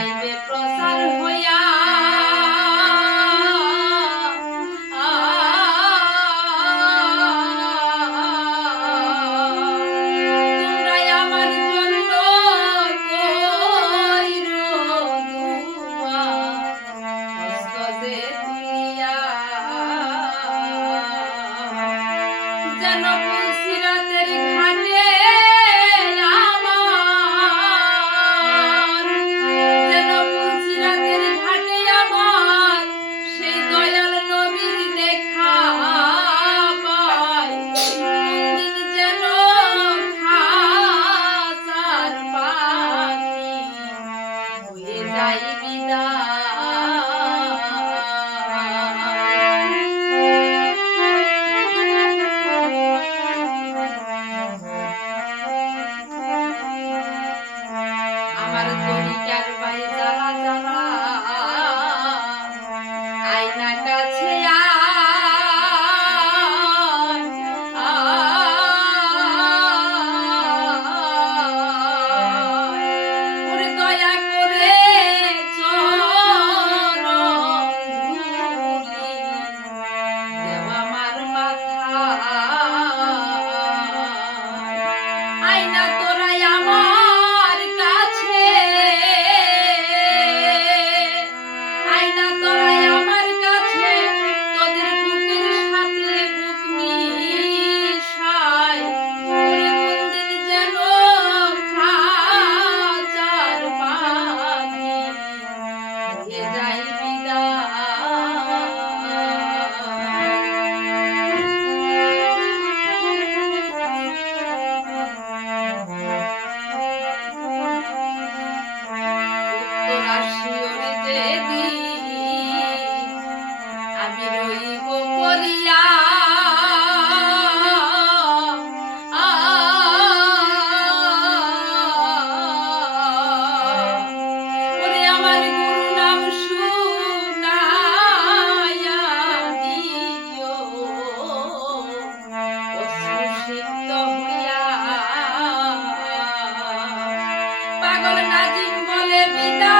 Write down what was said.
যাইবে প্রচার হইয়া তোমরাই আমার জন্য কইরো দুয়া কষ্ট যে দুনিয়া যেন পুলসিরাতের ঘাটে আমার তরিকার ভাই যারা যারা আয়না কাছে ওরে দয়া করে চরণ ধুলি দেব আমার মাথা আয়না তোরাই আমার কাছে আয়না তোরাই আমার কাছে তোদের বুকের সাথে বুক মিশাই ওরে কোনদিন যেন খাঁচার পাখি হয়ে যায় বিদায় আমি রইব পড়িয়া ওরে আমার গুরু নাম শুনাইয়া দিও অশ্রুসিক্ত হইয়া পাগল নাজিম বলে বিদায়